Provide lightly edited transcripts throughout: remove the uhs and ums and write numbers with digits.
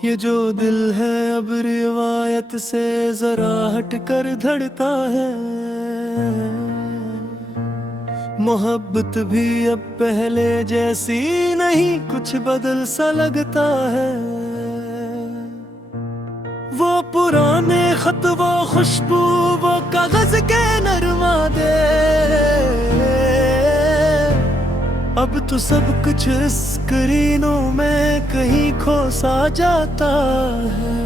ये जो दिल है अब रिवायत से जरा हट कर धड़ता है। मोहब्बत भी अब पहले जैसी नहीं, कुछ बदल सा लगता है। वो पुराने खत, वो खुशबू, वो कागज के नरमा दे, अब तो सब कुछ स्क्रीनों में कहीं खो सा जाता है।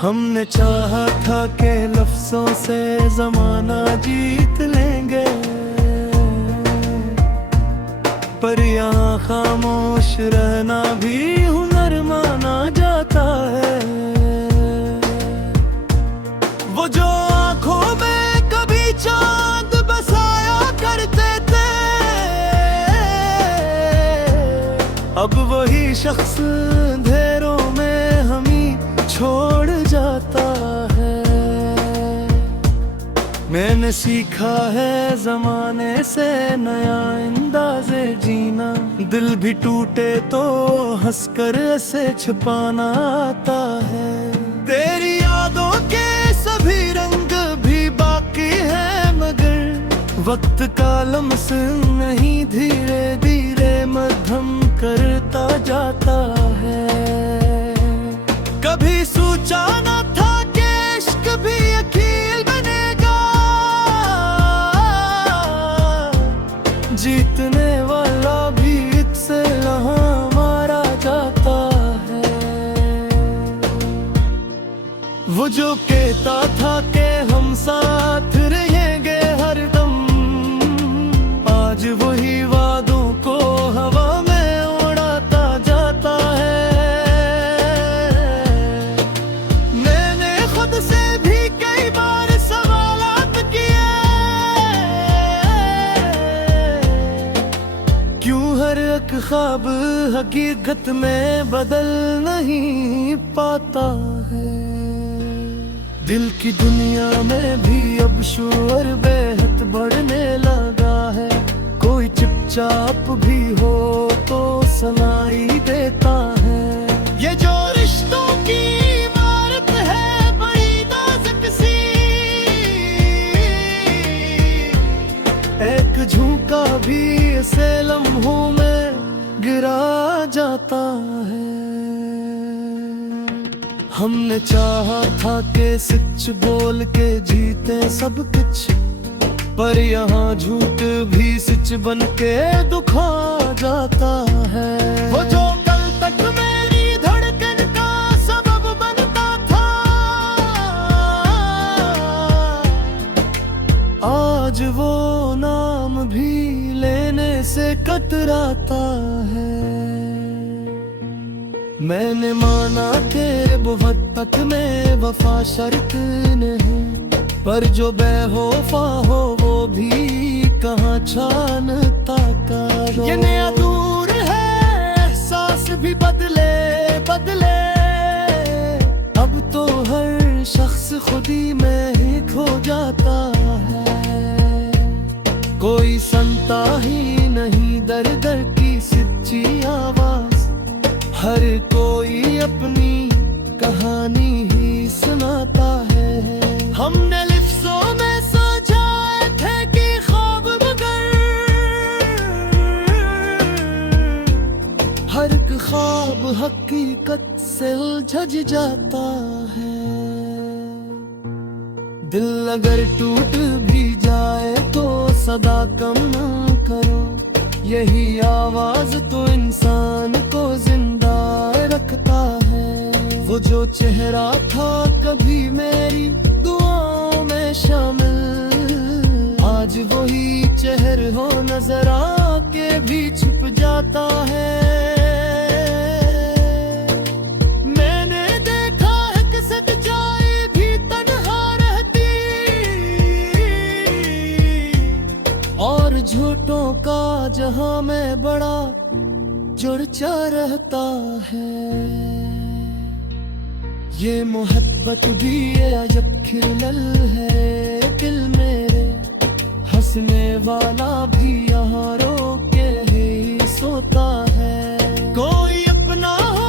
हमने चाहा था कि लफ्जों से जमाना जीत लेंगे, पर यहाँ खामोश रहना भी हुनर माना जाता है। वो जो आँखों में कभी चांद बसाया करते थे, अब वही शख्स अंधेरों में हमी छोड़ जाता है। मैंने सीखा है जमाने से नया अंदाज़े जीना, दिल भी टूटे तो हंसकर ऐसे छुपाना आता है। तेरी यादों के सभी रंग भी बाकी है, मगर वक्त का लम्स नहीं, धीरे धीरे मध्यम करता जाता है। कभी सोचा न था कि इश्क भी अकील बनेगा, जीतने वाला भी इससे यहाँ मारा जाता है। वो जो कहता था कि हम साथ रहेंगे हरदम, आज वही वादों को हवा में उड़ाता जाता है। मैंने खुद से भी कई बार सवालात किए, क्यों हर एक ख्वाब हकीकत में बदल नहीं पाता है। दिल की दुनिया में भी अब शोर बेहद बढ़ने लगा है, कोई चुपचाप भी हो तो सुनाई देता है। ये जो रिश्तों की इमारत है बड़ी नाजुक सी, एक झुका भी इसे लम्हों में गिरा जाता है। हमने चाहा था कि सच बोल के जीते सब कुछ, पर यहाँ झूठ भी सच बन के दुखा जाता है। वो जो कल तक मेरी धड़कन का सबब बनता था, आज वो नाम भी लेने से कतराता है। मैंने माना तेरे मोहब्बत में वफा शर्त नहीं, पर जो बेवफा हो वो भी कहाँ छानता का। ये नया दूर है, एहसास भी बदले बदले, अब तो हर शख्स खुदी में ही खो जाता है। कोई सुनता ही नहीं दर दर की सच्ची आवाज, हर कोई अपनी कहानी ही सुनाता है। हमने लिफ्ज़ों में सोचा थे कि ख्वाब, मगर हर एक ख्वाब हकीकत से उलझ जाता है। दिल अगर टूट भी जाए तो सदा कम न करो, यही आवाज तो इंसान को जिंदा रखता है। वो जो चेहरा था कभी मेरी दुआओं में शामिल, आज वही चेहरा हो नजर आके भी छुप जाता है। मैंने देखा है कि सच्चाई भी तन्हा रहती, और झूठों का जहां में बड़ा चर्चा रहता है। ये मोहब्बत भी अजब खिलल है दिल मेरे, हंसने वाला भी यहाँ रो के ही सोता है। कोई अपना हो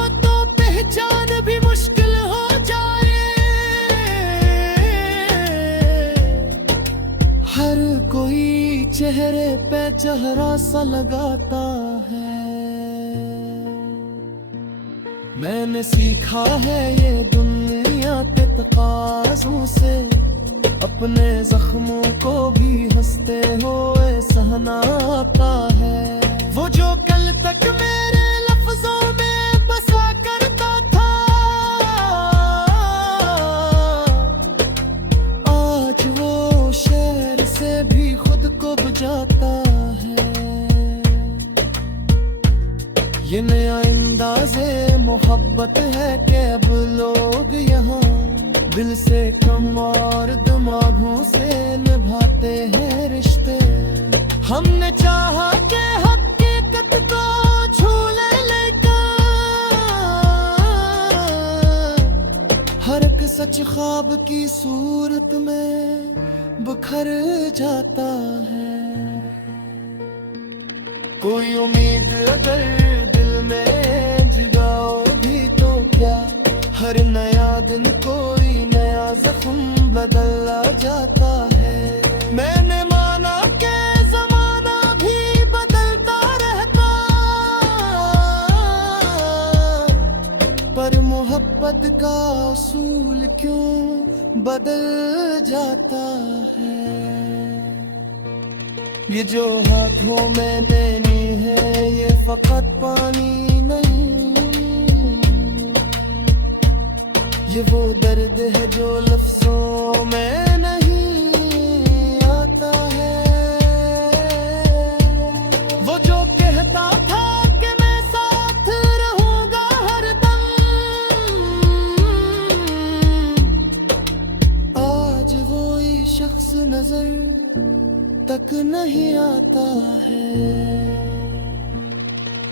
चेहरे पे चेहरा सा लगाता है। मैंने सीखा है ये दुनिया के तकाज़ों से, अपने जख्मों को भी हंसते हुए सहना आता है। वो जो कल तक मेरे लफ्जों में बसा करता था, आज वो शेर से भी खुद को बुझाता है। ये नया अंदाज़े मोहब्बत है कि अब लोग यहाँ दिल से कम और दिमागों से निभाते हैं रिश्ते। हमने चाहा कि हकीकत को छू लेकर हर एक सच ख्वाब की सूरत में बिखर जाता है। कोई उम्मीद अगर दिल में जगाओ भी तो क्या, हर नया दिन कोई नया जख्म बदला जाता है। मैंने माना कि जमाना भी बदलता रहता, पर मोहब्बत का उसूल क्यों बदल जाता है। ये जो हाथों में लेनी है ये फकत पानी नहीं, ये वो दर्द है जो लफ्ज़ों में नहीं आता है। वो जो कहता था कि मैं साथ रहूंगा हरदम, आज वही शख्स नजर तक नहीं आता है।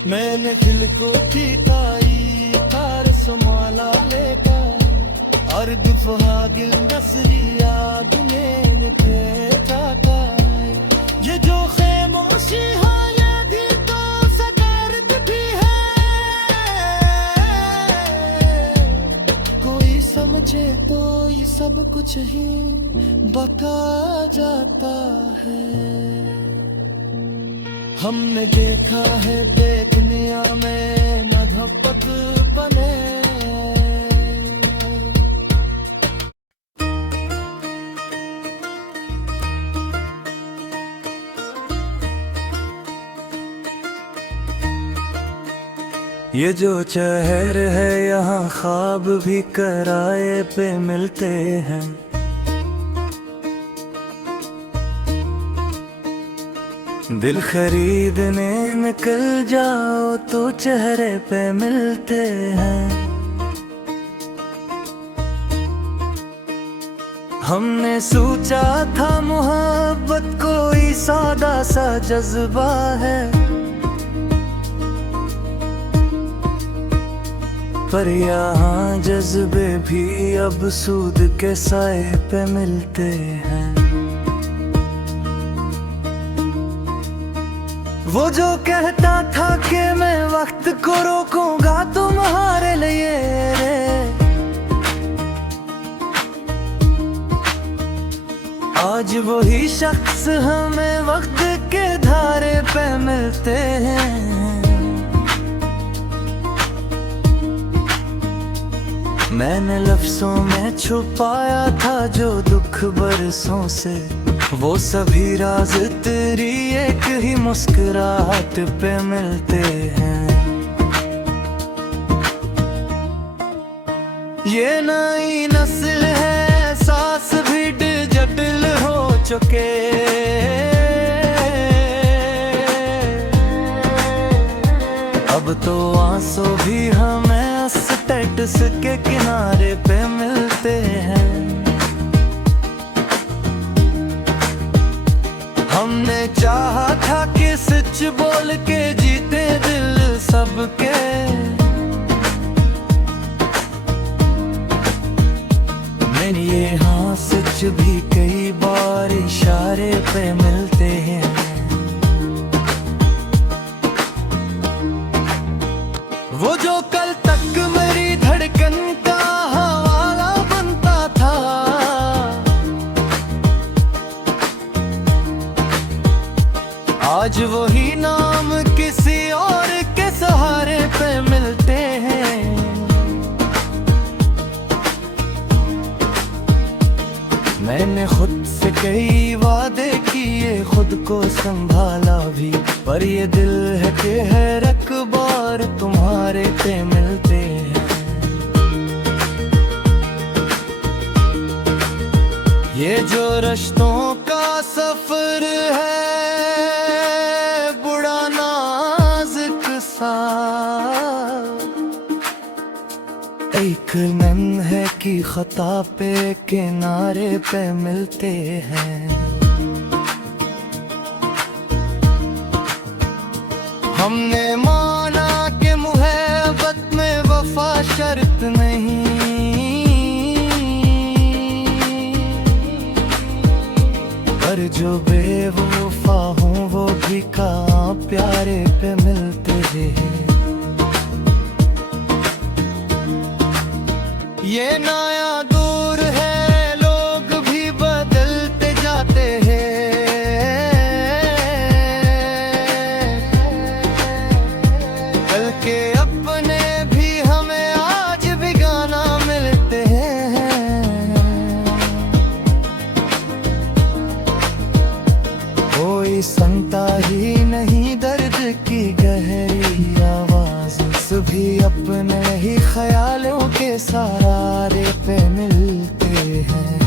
मैंने दिल को ठिकाई तार संभाला लेकर, और दुफहागिल नसरिया दुनिया पे जाता है। ये जो खामोशी है ये भी तो सकारत भी है। कोई समझे तो ये सब कुछ ही बता जाता है। हमने देखा है दुनिया में मोहब्बत पले, ये जो शहर है यहाँ ख्वाब भी किराए पे मिलते हैं। दिल खरीदने निकल जाओ तो चेहरे पे मिलते हैं। हमने सोचा था मोहब्बत कोई सादा सा जज्बा है, पर यहाँ जज्बे भी अब सूद के साए पे मिलते हैं। वो जो कहता था कि मैं वक्त को रोकूंगा तुम्हारे लिए, आज वही शख्स हमें वक्त के धारे पे मिलते हैं। मैंने लफ्जों में छुपाया था जो दुख बरसों से, वो सभी राज तेरी एक ही मुस्कुराहट पे मिलते हैं। ये नई नस्ल है सांस भी डिजिटल हो चुके, अब तो आंसू भी हमें स्टेटस के किनारे पे मिलते हैं। हमने चाहा था कि सच बोल के जीते दिल सबके, मेरी ये हाँ सच भी कई बार इशारे पे मिलते हैं। वो जो कल तक मेरी धड़कन का हवाला बनता था, मैंने खुद से कई वादे किए, खुद को संभाला भी, पर ये दिल है कि है रखबार तुम्हारे पे मिलते हैं। ये जो रिश्तों का सफर है बड़ा नाजुक सा, एक नन्हे की खता पे किनारे पे मिलते हैं। हमने माना कि मोहब्बत में वफा शर्त नहीं, पर जो बेवफा हूँ वो भी कहाँ प्यारे पे मिलते हैं। ये नया दौर है, लोग भी बदलते जाते हैं, कल के अपने भी हमें आज भी गाना मिलते हैं। कोई सुनता ही नहीं दर्द की गहरी आवाज, सभी अपने ही ख्यालों के सहारे पे मिलते हैं।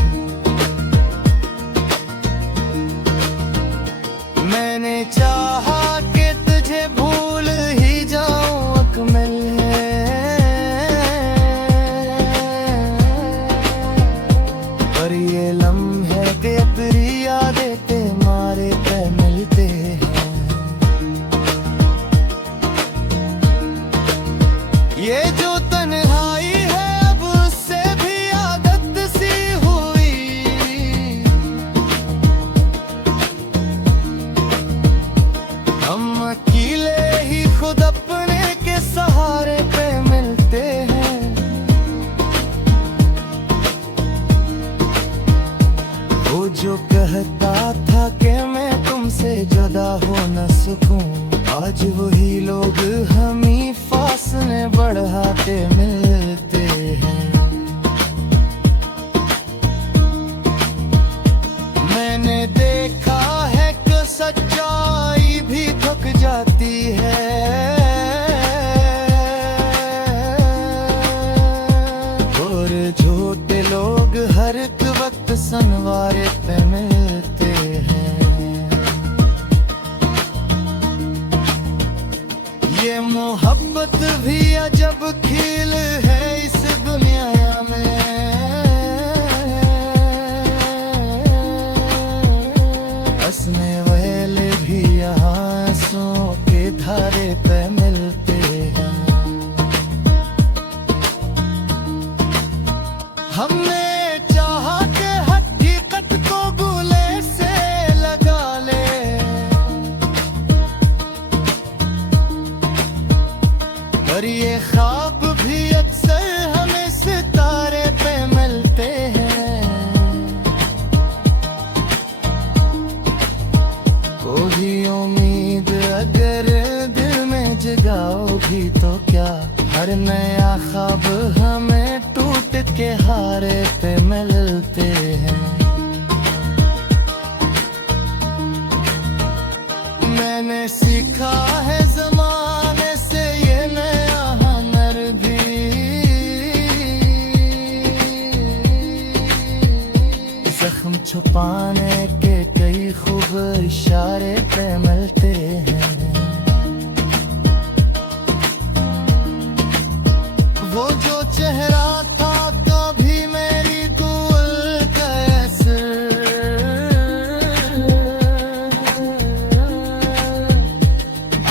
मैंने चाहा कि तुझे भूल ही जाऊं अकमल है, पर ये लम्हे तेरी यादें तुम्हारे पे मिलते हैं। ये जो तन्हाई है अब उससे भी आदत सी हुई, हम अकेले ही खुद अपने के सहारे पे मिलते हैं। वो जो कहता था कि मैं तुमसे जुदा हो न सकूं, आज वही लोग हमें फासले बढ़ाते मिलते हैं। मैंने देखा है कि सच्चाई भी थक जाती है, और झूठे लोग हर एक वक्त सनवारे पे मिलते हैं। ये मोहब्बत भी अजब खेल है इस दुनिया में, हंसने वाले भी यहाँ आंसुओं के धारे पे मिलते हैं। हमने चाहा कि हकीकत को गले से लगा ले, पर ये ख्वाब भी अक्सर हमें सितारे पे मिलते हैं। कोई उम्मीद अगर दिल में जगाओगी तो क्या, हर नया ख्वाब हमें टूट के हारे पे मिलते हैं। मैंने सीखा है ज़माने से ये नया हुनर भी, जख्म छुपाने के कई खूब इशारे पे मिलते हैं। वो जो चेहरा था कभी मेरी गुल का असर,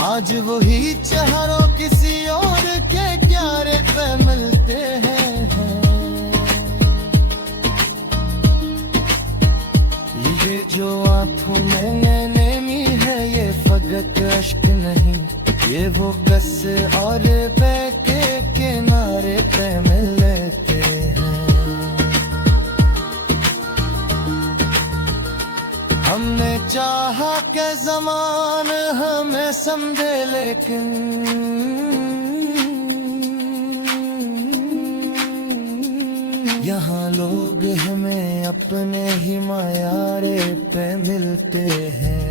आज वही चेहरों किसी और के क्यारे पे मिलते हैं। ये जो आंखों में नैनी है ये फकत अश्क नहीं, ये वो कस और पे के किनारे पे मिलते हैं। हमने चाहा के ज़मान हमें समझे लेकिन यहाँ लोग हमें अपने ही मायारे पे मिलते हैं।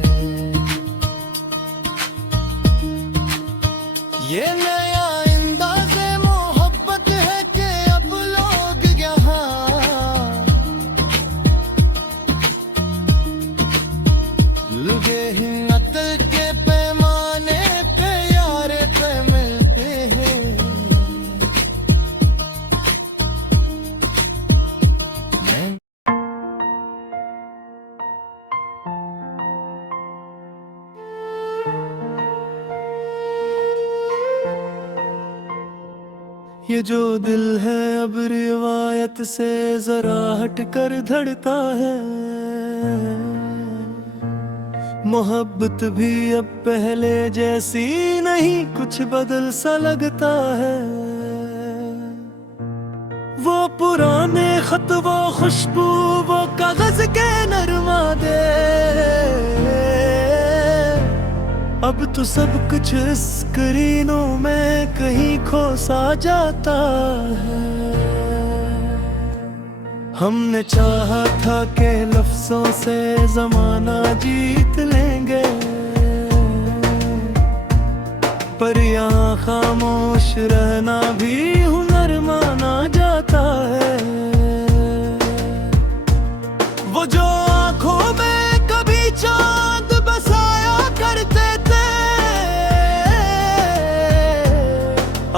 ये नया अंदाज़े मोहब्बत है कि अब लोग यहाँ लगे हिम्मत के पैमाने पे यारे पे मिलते हैं। ये जो दिल है अब रिवायत से जरा हट कर धड़ता है। मोहब्बत भी अब पहले जैसी नहीं, कुछ बदल सा लगता है। वो पुराने खत, वो खुशबू, वो कागज के नरमा दे, अब तो सब कुछ स्क्रीनों में कहीं खो सा जाता है। हमने चाहा था कि लफ्जों से जमाना जीत लेंगे, पर यहाँ खामोश रहना भी हुनर माना जाता है। वो जो आँखों में कभी चांद बसाया करते थे,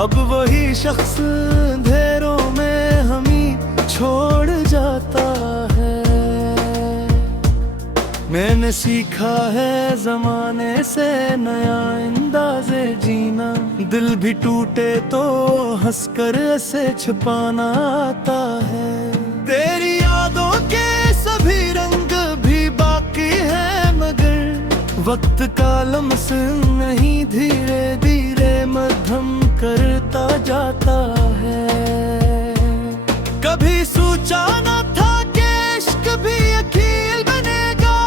अब वही शख्स अंधेरों में हमें छोड़ जाता है। मैंने सीखा है जमाने से नया अंदाज़े जीना, दिल भी टूटे तो हंसकर ऐसे छुपाना आता है। तेरी यादों के सभी रंग भी बाकी है, मगर वक्त का लम्स नहीं, धीरे धीरे मध्यम करता जाता है। कभी सोचा न था कि इश्क भी अकील बनेगा,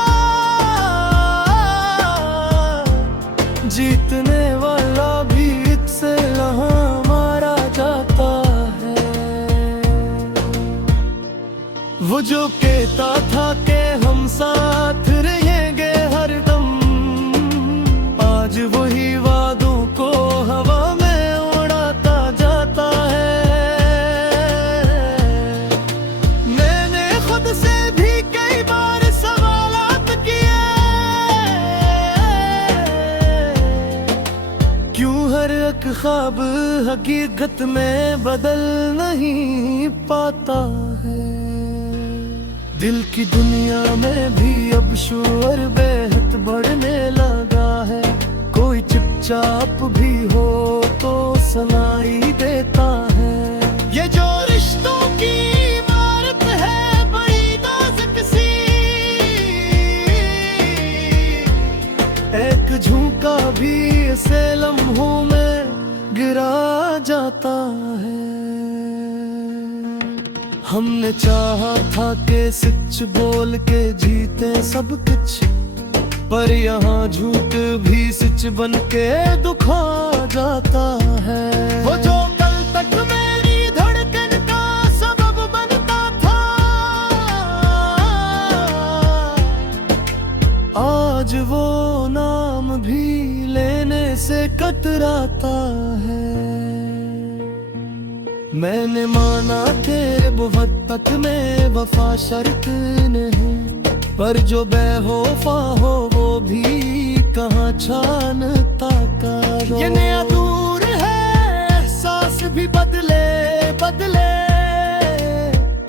जीतने वाला भी इससे यहाँ मारा जाता है। वो जो कहता था कि हम साथ रहेंगे हरदम, आज वही वादों को हवा में उड़ाता जाता है। मैंने खुद से भी कई बार सवालात किए, क्यों हर एक ख्वाब हकीकत में बदल नहीं पाता है। दिल की दुनिया में भी अब शोर बेहद बढ़ने लगा है, कोई चुपचाप भी हो तो सुनाई देता है। ये जो रिश्तों की इमारत है बड़ी नाजुक सी, एक झुमका भी इसे लम्हों में गिरा जाता है। हमने चाहा था कि सच बोल के जीते सब कुछ, पर यहाँ झूठ भी सच बन के दुखा जाता है। वो जो कल तक मेरी धड़कन का सबब बनता था, आज वो नाम भी लेने से कतराता है। मैंने माना तेरे मोहब्बत में वफा शर्त नहीं, पर जो बेवफा हो वो भी कहाँ छानता करो। ये नया दूर है, एहसास भी बदले बदले,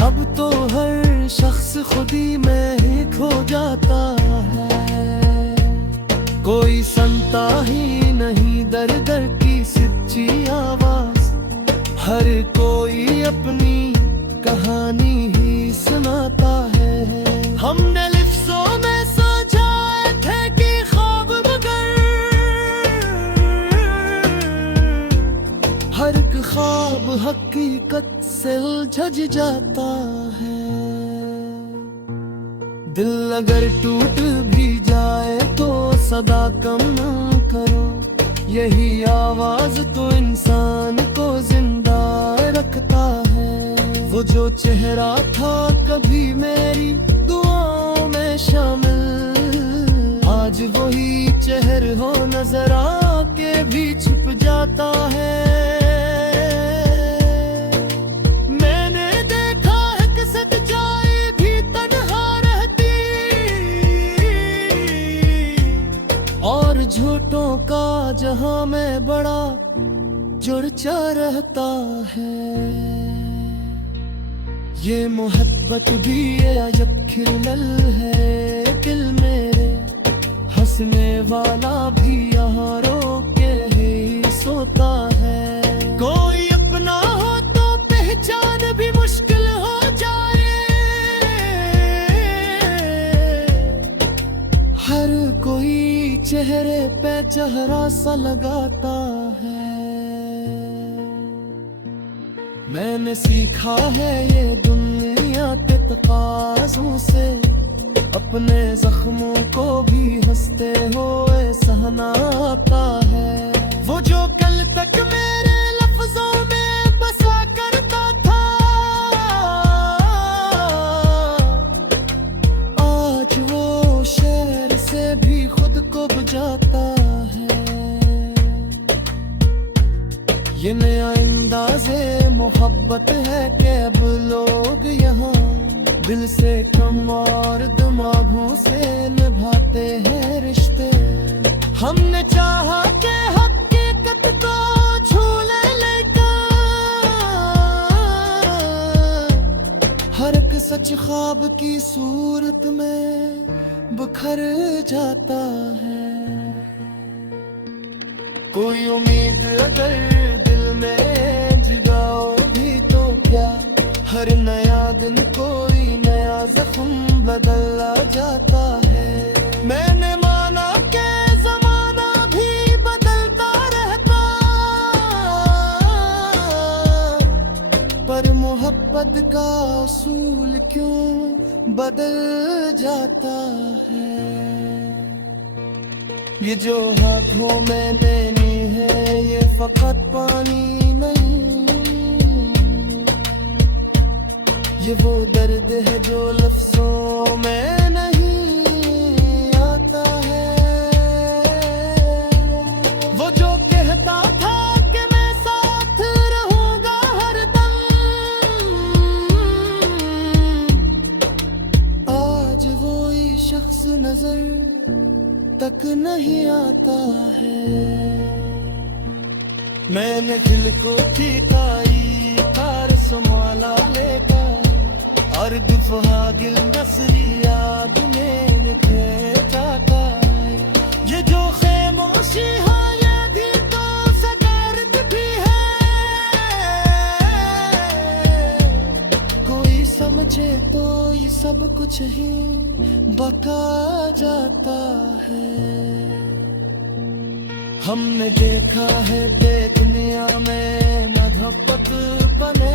अब तो हर शख्स खुदी में ही खो जाता है। कोई सुनता ही नहीं दर दर की सच्ची आवाज, हर कोई अपनी कहानी ही सुनाता है। हमने लिफ्ज़ों में सोचा थे कि ख्वाब, मगर हर एक ख्वाब हकीकत से उलझ जाता है। दिल अगर टूट भी जाए तो सदा कम न करो, यही आवाज तो इंसान को जिंदा रखता है। वो जो चेहरा था कभी मेरी दुआओं में शामिल, आज वही चेहर हो नजर आके भी छुप जाता है। मैंने देखा है कि सच्चाई भी तन्हा रहती और झूठों का जहां में बड़ा चर्चा रहता है। ये मोहब्बत भी अजब खिलल है दिल मेरे, हंसने वाला भी यहाँ रो के ही सोता है। कोई अपना हो तो पहचान भी मुश्किल हो जाए, हर कोई चेहरे पे चेहरा सा लगाता है। मैंने सीखा है ये दुनिया के तकाज़ों से, अपने जख्मों को भी हंसते हुए सहना आता है। वो जो कल तक मेरे लफ्जों में बसा करता था, आज वो शेर से भी खुद को बुझाता है। ये नया अंदाज़े मोहब्बत है कि अब लोग यहाँ दिल से कम और दिमागों से निभाते हैं रिश्ते। हमने चाहा कि हकीकत को छू ले लेकर, हर एक सच ख्वाब की सूरत में बिखर जाता है। कोई उम्मीद अगर दिल में जगाओ भी तो क्या, हर नया दिन कोई नया जख्म बदला जाता है। मैंने माना कि जमाना भी बदलता रहता, पर मोहब्बत का उसूल क्यों बदल जाता है। ये जो हाथों में देनी है ये फकत पानी नहीं, ये वो दर्द है जो लफ्जों में नहीं आता है। वो जो कहता था कि मैं साथ रहूंगा हरदम, आज वही शख्स नजर तक नहीं आता है। मैंने दिल को ठिकाई कार संभाला लेकर, और दुफहा दिल नसरी याद मैंने फेंका। ये जो खामोशी है ये भी तो सगारत भी है, कोई समझे तो ये सब कुछ ही बता जाता है। हमने देखा है दुनिया में मोहब्बत पले,